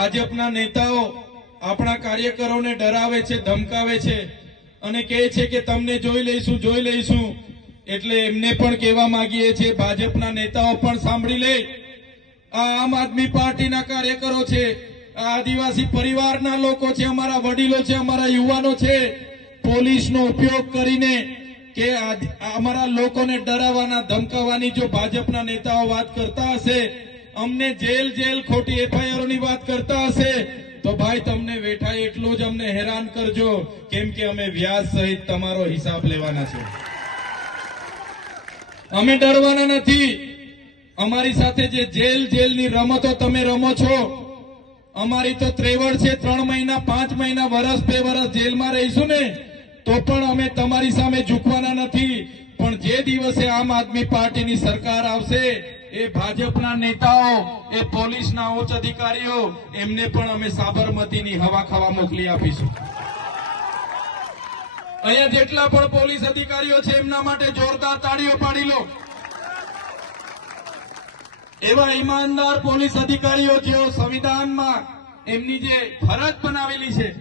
ભાજપના નેતાઓ આપણા કાર્યકરોને ડરાવે છે, ધમકાવે છે અને કહે છે કે તમને જોઈ લઈશું જોઈ લઈશું. એટલે એમને પણ કહેવા માંગીએ છીએ, ભાજપના નેતાઓ પણ સાંભળી લે. આ આમ આદમી પાર્ટીના કાર્યકરો છે, આ આદિવાસી પરિવારના લોકો છે, અમારા વડીલો છે, અમારા યુવાનો છે. પોલીસનો ઉપયોગ કરીને કે અમારા લોકોને ડરાવવાના, ધમકાવવાની જો ભાજપના નેતાઓ વાત કરતા હશે અમને જેલ જેલ ખોટી એફઆઈઆરની વાત કરતા હશે, તો ભાઈ તમને વેઠા એટલું જ અમને હેરાન કરજો, કેમ કે અમે વ્યાજ સહિત તમારો હિસાબ લેવાના છે. અમે ડરવાના નથી. અમારી સાથે જે જેલ જેલની રમતો તમે રમો છો, અમારી તો ત્રેવડ છે, ત્રણ મહિના, પાંચ મહિના, વરસ બે વરસ જેલમાં રહીશું ને, તો પણ અમે તમારી સામે ઝૂકવાના નથી. પણ જે દિવસે આમ આદમી પાર્ટીની સરકાર આવશે એ ભાજપના નેતાઓ, એ પોલીસના ઉચ્ચ અધિકારીઓ, એમને પણ અમે સાબરમતીની હવા ખાવા મોકલી આપીશું. અહીંયા જેટલા પણ પોલીસ અધિકારીઓ છે, એમના માટે જોરદાર તાળીઓ પાડી લો. એવા ઈમાનદાર પોલીસ અધિકારીઓ જેઓ સંવિધાનમાં એમની જે ફરજ બનાવેલી છે,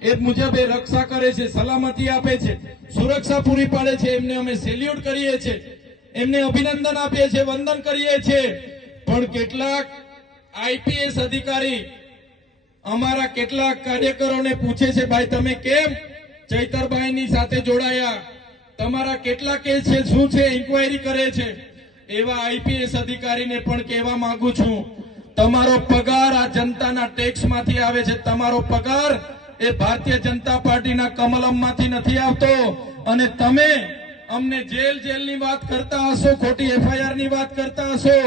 એ મુજબ એ રક્ષા કરે છે, સલામતી આપે છે, સુરક્ષા પૂરી પાડે છે, એમને અમે સેલ્યુટ કરીએ છીએ. એમને અભિનંદન આપીએ છીએ, વંદન કરીએ છીએ. પણ કેટલાક આઈપીએસ અધિકારી અમારા કેટલાક કાર્યકરોને પૂછે છે, ભાઈ, તમે કેમ ચૈતરભાઈની સાથે જોડાયા? તમારા કેટલા કેસ છે? શું છે? ઇન્કવાયરી કરે છે. એવા આઈપીએસ અધિકારીને પણ કહેવા માંગુ છું, તમારો પગાર આ જનતાના ટેક્સમાંથી આવે છે. તમારો પગાર એ ભારતીય જનતા પાર્ટીના કમલમમાંથી નથી આવતો. અને તમે અમને જેલ જેલની વાત કરતા હશો, ખોટી એફઆઈઆરની વાત કરતા હશો.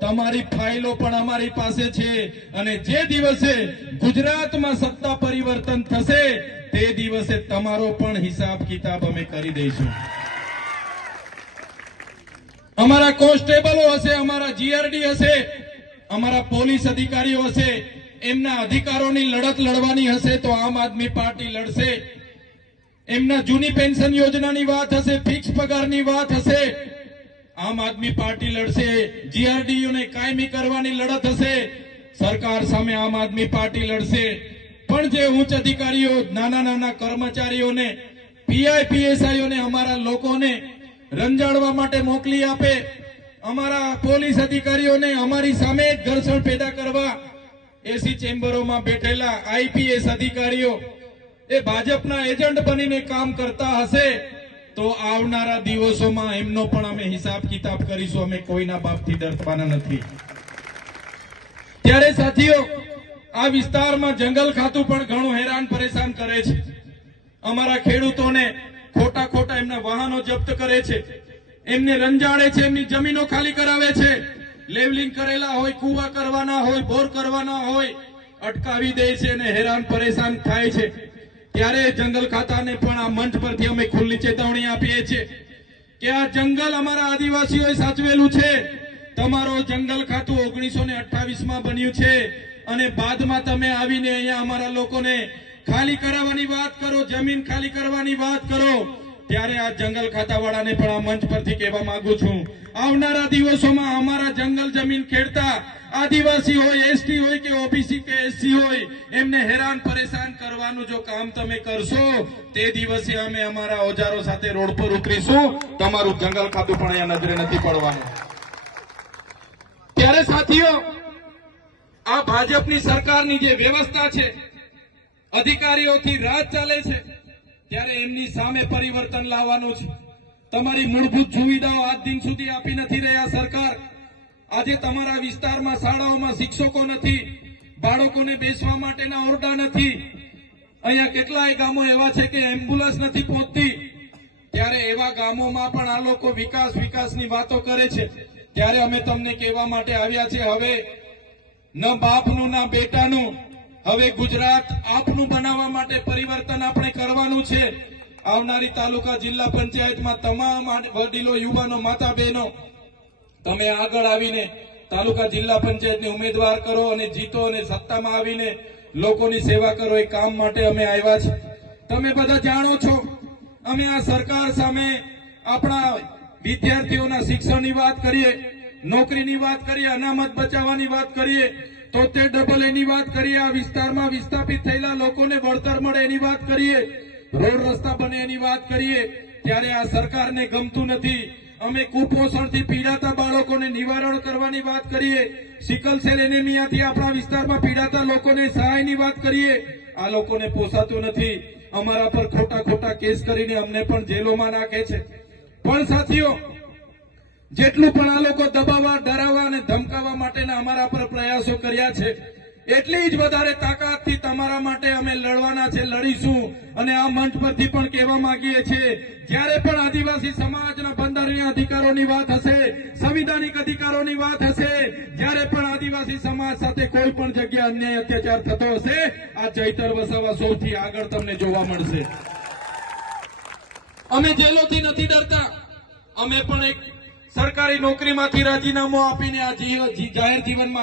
તમારી ફાઇલો પણ અમારી પાસે છે અને જે દિવસે ગુજરાતમાં સત્તા પરિવર્તન થશે, તે દિવસે તમારો પણ હિસાબ કિતાબ અમે કરી દઈશું. અમારા કોન્સ્ટેબલો હશે, અમારા જીઆરડી હશે, અમારા પોલીસ અધિકારીઓ હશે, એમના અધિકારોની લડત લડવાની હશે તો આમ આદમી પાર્ટી લડશે. એમના જૂની પેન્શન યોજનાની વાત હશે ફિક્સ પગારની વાત હશે. આમ આદમી પાર્ટી લડશે જીઆરડીયુને કાયમી કરવાની લડત હશે, સરકાર સામે આમ આદમી પાર્ટી લડશે. પણ જે ઉચ્ચ અધિકારીઓ, નાના નાના કર્મચારીઓને પીઆઈ પીએસઆઈઓને અમારા લોકોને રંજાડવા માટે મોકલી આપે, અમારા પોલીસ અધિકારીઓને અમારી સામે ઘર્ષણ પેદા કરવા, એસી ચેમ્બરોમાં બેઠેલા આઈપીએસ અધિકારીઓ એ ભાજપના એજન્ટ બનીને કામ કરતા હશે, તો આવનારા દિવસોમાં એમનો પણ અમે હિસાબ કિતાબ કરીશું, અમે કોઈના બાપથી ડરવાના નથી. ત્યારે સાથીઓ, આ વિસ્તારમાં જંગલ ખાતું પણ ઘણું હેરાન પરેશાન કરે છે. અમારા ખેડૂતોને ખોટા ખોટા એમના વાહનો જપ્ત કરે છે. એમને રંજાડે છે, એમની જમીનો ખાલી કરાવે છે. લેવલિંગ કરેલા હોય, કુવા કરવાના હોય, બોર કરવાના હોય, અટકાવી દે છે અને હેરાન પરેશાન થાય છે. ત્યારે જંગલ ખાતાને પણ આ મંચ પરથી અમે ખુલ્લી ચેતવણી આપીએ છીએ કે આ જંગલ અમારા આદિવાસીઓએ સાચવેલું છે. તમારો જંગલ ખાતું ઓગણીસો ને અઠ્ઠાવીસમાં બન્યું છે અને બાદમાં તમે આવીને અહીંયા અમારા લોકોને ખાલી કરાવવાની વાત કરો, જમીન ખાલી કરવાની વાત કરો, ત્યારે આ જંગલ ખાતાવાળાને પણ આ મંચ પરથી કહેવા માંગુ છું. આવનારા દિવસોમાં અમારા જંગલ જમીન ખેડતા આદિવાસી હોય, એસટી હોય કે ઓબીસી કે એસસી હોય, એમને હેરાન પરેશાન કરવાનું જો કામ તમે કરશો, તે દિવસે અમે અમારા ઓજારો સાથે રોડ પર ઉતરીશું. તમારું જંગલ ખાતું પણ અહીંયા નજરે નથી પડવાનું. ત્યારે સાથીઓ, આ ભાજપની સરકારની જે વ્યવસ્થા છે, અધિકારીઓથી રાજ ચાલે છે, ત્યારે એમની સામે પરિવર્તન લાવવાનું છે. તમારી મૂળભૂત સુવિધાઓ આજ દિન સુધી આપી નથી રહ્યા સરકાર. આજે તમારા વિસ્તારમાં શાળાઓમાં શિક્ષકો નથી, બાળકોને બેસવા માટેના ઓરડા નથી. અહીંયા કેટલાય ગામો એવા છે કે એમ્બ્યુલન્સ નથી પહોંચતી. ત્યારે એવા ગામોમાં પણ આ લોકો વિકાસ, વિકાસની વાતો કરે છે. ત્યારે અમે તમને કહેવા માટે આવ્યા છે, હવે ન બાપનું, ના બેટાનું, હવે ગુજરાત આપનું બનાવવા માટે પરિવર્તન આપણે કરવાનું છે. આવનારી તાલુકા જિલ્લા પંચાયતમાં તમામ વડીલો, યુવાનો માતા બહેનો તમે આગળ આવીને તાલુકા જિલ્લા પંચાયતની ઉમેદવાર કરો અને જીતો અને સત્તામાં આવીને લોકોની સેવા કરો એ કામ માટે અમે આવ્યા છે તમે બધા જાણો છો, અમે આ સરકાર સામે આપણા વિદ્યાર્થીઓના શિક્ષણની વાત કરીએ, નોકરીની વાત કરીએ, અનામત બચાવવાની વાત કરીએ તોતેર ડબલ એની વાત કરીએ, આ વિસ્તારમાં વિસ્થાપિત થયેલા લોકોને વળતર મળે એની વાત કરીએ, રોડ રસ્તા બને એની વાત કરીએ, ત્યારે આ સરકારને ગમતું નથી અમે કુપોષણથી પીડાતા બાળકોને નિવારણ કરવાની વાત કરીએ. સિકલ સેલ એનેમિયાથી આપણા વિસ્તારમાં પીડાતા લોકોને સહાયની વાત કરીએ. આ લોકોને પોસાતું નથી. અમારા પર ખોટા ખોટા કેસ કરીને અમને પણ જેલોમાં નાખે છે. પણ સાથીઓ, જેટલું પણ આ લોકો દબાવવા, ડરાવવા અને ધમકાવવા માટેના અમારા પર પ્રયાસો કર્યા છે એટલી જ વધારે તાકાતથી તમારા માટે અમે લડવાના છે, લડીશું. અને આ મંચ પરથી પણ કહેવા માંગીએ છીએ, જ્યારે પણ આદિવાસી સમાજના બંધારણીય અધિકારોની વાત હશે, સંવિધાનિક અધિકારોની વાત હશે, જ્યારે પણ આદિવાસી સમાજ સાથે કોઈ પણ જગ્યા અન્યાય અત્યાચાર થતો હશે, આ ચૈતર વસાવા સૌથી આગળ તમને જોવા મળશે. અમે જેલોથી નથી ડરતા. અમે પણ એક સરકારી નોકરીમાંથી રાજીનામું આપીને આ જાહેર જીવનમાં